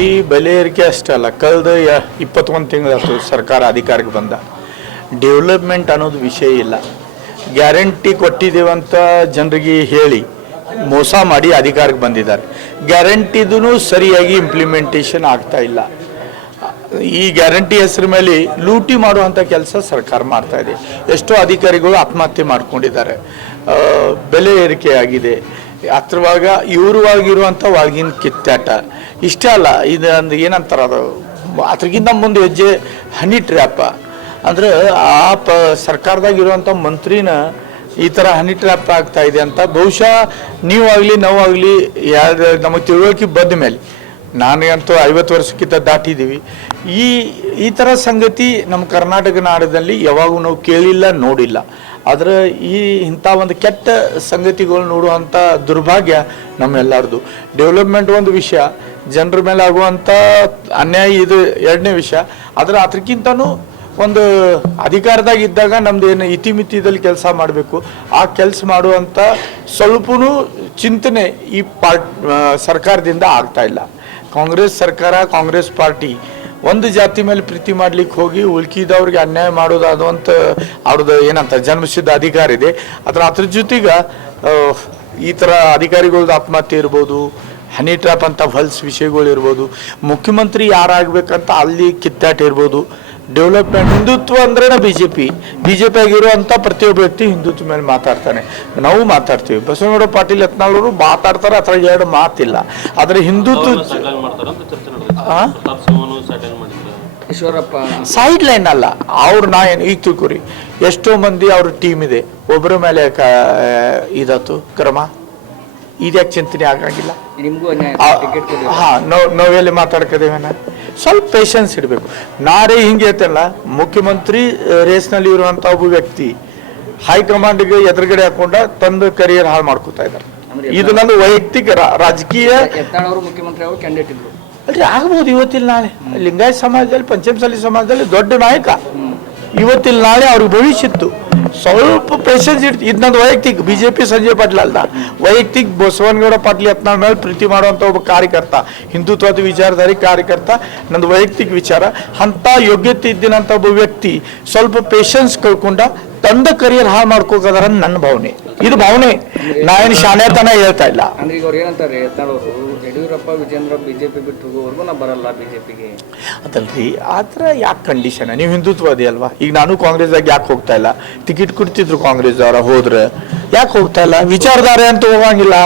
ಈ ಬೆಲೆ ಏರಿಕೆ ಅಷ್ಟೇ ಅಲ್ಲ, ಕಳೆದ 21 ತಿಂಗಳಾಯ್ತು ಸರ್ಕಾರ ಅಧಿಕಾರಕ್ಕೆ ಬಂದ. ಡೆವಲಪ್ಮೆಂಟ್ ಅನ್ನೋದು ವಿಷಯ ಇಲ್ಲ. ಗ್ಯಾರಂಟಿ ಕೊಟ್ಟಿದ್ದೇವಂತ ಜನರಿಗೆ ಹೇಳಿ ಮೋಸ ಮಾಡಿ ಅಧಿಕಾರಕ್ಕೆ ಬಂದಿದ್ದಾರೆ. ಗ್ಯಾರಂಟಿದೂ ಸರಿಯಾಗಿ ಇಂಪ್ಲಿಮೆಂಟೇಷನ್ ಆಗ್ತಾ ಇಲ್ಲ. ಈ ಗ್ಯಾರಂಟಿ ಹೆಸರು ಮೇಲೆ ಲೂಟಿ ಮಾಡುವಂಥ ಕೆಲಸ ಸರ್ಕಾರ ಮಾಡ್ತಾ ಇದೆ. ಎಷ್ಟೋ ಅಧಿಕಾರಿಗಳು ಆತ್ಮಹತ್ಯೆ ಮಾಡ್ಕೊಂಡಿದ್ದಾರೆ. ಬೆಲೆ ಏರಿಕೆ ಆಗಿದೆ. ಹತ್ರವಾಗ ಇವ್ರವಾಗಿರುವಂಥ ಒಳಗಿನ ಕಿತ್ತಾಟ ಇಷ್ಟೇ ಅಲ್ಲ, ಇದು ಒಂದು ಏನಂತಾರೆ ಅದು ಅದ್ರಗಿಂತ ಮುಂದೆ ಹೆಜ್ಜೆ ಹನಿ ಟ್ರ್ಯಾಪ್ ಅಂದ್ರೆ ಸರ್ಕಾರದಾಗಿರುವಂಥ ಮಂತ್ರಿನ ಈ ಥರ ಹನಿ ಟ್ರ್ಯಾಪ್ ಆಗ್ತಾ ಇದೆ ಅಂತ ಬಹುಶಃ ನೀವಾಗಲಿ ನಾವಾಗಲಿ ಯಾರು ನಮಗೆ ತಿಳುವಳಿಕೆ ಬಂದ ಮೇಲೆ, ನನಗಂತೂ 50 ವರ್ಷಕ್ಕಿಂತ ದಾಟಿದ್ದೀವಿ. ಈ ಥರ ಸಂಗತಿ ನಮ್ಮ ಕರ್ನಾಟಕ ನಾಡಿನಲ್ಲಿ ಯಾವಾಗೂ ನಾವು ಕೇಳಿಲ್ಲ, ನೋಡಿಲ್ಲ. ಆದರೆ ಇಂಥ ಒಂದು ಕೆಟ್ಟ ಸಂಗತಿಗಳು ನೋಡುವಂಥ ದುರ್ಭಾಗ್ಯ ನಮ್ಮೆಲ್ಲರದು. ಡೆವಲಪ್ಮೆಂಟ್ ಒಂದು ವಿಷಯ, ಜನರ ಮೇಲೆ ಆಗುವಂಥ ಅನ್ಯಾಯ ಇದು ಎರಡನೇ ವಿಷಯ. ಆದರೆ ಅದಕ್ಕಿಂತನೂ ಒಂದು ಅಧಿಕಾರದಾಗ ಇದ್ದಾಗ ನಮ್ದು ಏನು ಇತಿಮಿತಿದಲ್ಲಿ ಕೆಲಸ ಮಾಡಬೇಕು, ಆ ಕೆಲಸ ಮಾಡುವಂಥ ಸ್ವಲ್ಪನೂ ಚಿಂತನೆ ಈ ಸರ್ಕಾರದಿಂದ ಆಗ್ತಾ ಇಲ್ಲ. ಕಾಂಗ್ರೆಸ್ ಸರ್ಕಾರ, ಕಾಂಗ್ರೆಸ್ ಪಾರ್ಟಿ ಒಂದು ಜಾತಿ ಮೇಲೆ ಪ್ರೀತಿ ಮಾಡ್ಲಿಕ್ಕೆ ಹೋಗಿ ಉಳ್ಕಿದವ್ರಿಗೆ ಅನ್ಯಾಯ ಮಾಡೋದು ಅದು ಅಂತ ಅವ್ರದ್ದು ಏನಂತ ಜನ್ಮಸಿದ್ಧ ಅಧಿಕಾರ ಇದೆ. ಅದ್ರ ಜೊತೆಗೆ ಈ ಥರ ಅಧಿಕಾರಿಗಳದ್ದು ಆತ್ಮಹತ್ಯೆ ಇರ್ಬೋದು, ಹನಿ ಟ್ರ್ಯಾಪ್ ಅಂತ ಹೊಲ್ಸ್ ವಿಷಯಗಳು ಇರ್ಬೋದು, ಮುಖ್ಯಮಂತ್ರಿ ಯಾರಾಗಬೇಕಂತ ಅಲ್ಲಿ ಕಿತ್ತಾಟ ಇರ್ಬೋದು. ಡೆವಲಪ್ಮೆಂಟ್ ಹಿಂದುತ್ವ ಅಂದ್ರೇನ ಬಿ ಜೆ ಪಿ ಆಗಿರುವಂಥ ಪ್ರತಿಯೊಬ್ಬ ವ್ಯಕ್ತಿ ಹಿಂದುತ್ವ ಮೇಲೆ ಮಾತಾಡ್ತಾನೆ. ನಾವು ಮಾತಾಡ್ತೀವಿ. ಬಸವನಗೌಡ ಪಾಟೀಲ್ ಯತ್ನಾಳವರು ಮಾತಾಡ್ತಾರೆ, ಆ ಥರ ಎರಡು ಮಾತಿಲ್ಲ. ಆದರೆ ಹಿಂದುತ್ವ ಸೈಡ್ ಲೈನ್ ಅಲ್ಲ. ನಾ ಏನು ಈಗ ತಿಳ್ಕೊರಿ, ಎಷ್ಟೋ ಮಂದಿ ಅವ್ರ ಟೀಮ್ ಇದೆ, ಒಬ್ಬರ ಮೇಲೆ ಇದಾತು ಕ್ರಮ, ಇದ್ಯಾಕೆ ಚಿಂತನೆ ಆಗಂಗಿಲ್ಲ. ನಾವೆಲ್ಲಿ ಮಾತಾಡ್ಕದೇವೇನ ಸ್ವಲ್ಪ ಪೇಷನ್ಸ್ ಇಡಬೇಕು. ನಾರೇ ಹಿಂಗೆ ಐತಲ್ಲ, ಮುಖ್ಯಮಂತ್ರಿ ರೇಸ್ನಲ್ಲಿ ಇರುವಂಥ ಒಬ್ಬ ವ್ಯಕ್ತಿ ಹೈಕಮಾಂಡ್ಗೆ ಎದುರುಗಡೆ ಹಾಕೊಂಡ ತಂದು ಕರಿಯರ್ ಹಾಳು ಮಾಡ್ಕೋತಾ ಇದ್ದಾರೆ. ಇದು ನನ್ನ ವೈಯಕ್ತಿಕ ರಾಜಕೀಯ ಮುಖ್ಯಮಂತ್ರಿ ಅವರು ಕ್ಯಾಂಡಿಡೇಟ್ ಇದ್ರು ಅಲ್ರಿ, ಆಗ್ಬೋದು ಇವತ್ತಿಲ್ಲ ನಾಳೆ. ಲಿಂಗಾಯತ ಸಮಾಜದಲ್ಲಿ, ಪಂಚಮಸಾಲಿ ಸಮಾಜದಲ್ಲಿ ದೊಡ್ಡ ನಾಯಕ. ಇವತ್ತಿಲ್ಲ ನಾಳೆ ಅವ್ರಿಗೆ ಭವಿಷ್ಯ ಇತ್ತು. ಸ್ವಲ್ಪ ಪೇಷನ್ಸ್ ಇಡ್ತಿ. ಇದು ನಂದು ವೈಯಕ್ತಿಕ, ಬಿಜೆಪಿ ಸಂಜಯ್ ಪಾಟೀಲ್ ಅಲ್ಲ, ವೈಯಕ್ತಿಕ ಬಸವನಗೌಡ ಪಾಟೀಲ್ ಯತ್ನಾಳ್ ಮೇಲೆ ಪ್ರೀತಿ ಮಾಡುವಂಥ ಒಬ್ಬ ಕಾರ್ಯಕರ್ತ, ಹಿಂದುತ್ವದ ವಿಚಾರಧಾರಿ ಕಾರ್ಯಕರ್ತ. ನಂದು ವೈಯಕ್ತಿಕ ವಿಚಾರ. ಅಂಥ ಯೋಗ್ಯತೆ ಇದ್ದಿನಂಥ ಒಬ್ಬ ವ್ಯಕ್ತಿ ಸ್ವಲ್ಪ ಪೇಷನ್ಸ್ ಕಳ್ಕೊಂಡ ತಂದ ಕರಿಯರ್ ಹಾಳು ಮಾಡ್ಕೋಕದಾರ ನನ್ನ ಭಾವನೆ. ಇದು ಭಾವನೆ, ನಾ ಏನು ಶಾಣೆತನ ಹೇಳ್ತಾ ಇಲ್ಲ. ಅಂದ್ರೆ ಈಗ ಅವ್ರು ಏನಂತಾರೆ ಯಡಿಯೂರಪ್ಪ ವಿಜೇಂದ್ರ ಬಿಜೆಪಿ ಬಿಟ್ಟು ಹೋಗೋವರೆಗೂ ನಾ ಬರಲ್ಲ ಬಿಜೆಪಿಗೆ ಅದಲ್ರಿ. ಆ ಥರ ಯಾಕೆ ಕಂಡೀಷನ್? ನೀವು ಹಿಂದುತ್ವದಿ ಅಲ್ವಾ? ಈಗ ನಾನು ಕಾಂಗ್ರೆಸ್ದಾಗ ಯಾಕೆ ಹೋಗ್ತಾ ಇಲ್ಲ? ಟಿಕೆಟ್ ಕೊಡ್ತಿದ್ರು ಕಾಂಗ್ರೆಸ್ ಅವರ, ಹೋದ್ರೆ ಯಾಕೆ ಹೋಗ್ತಾ ಇಲ್ಲ? ವಿಚಾರಧಾರೆ ಅಂತ ಹೋಗಂಗಿಲ್ಲ.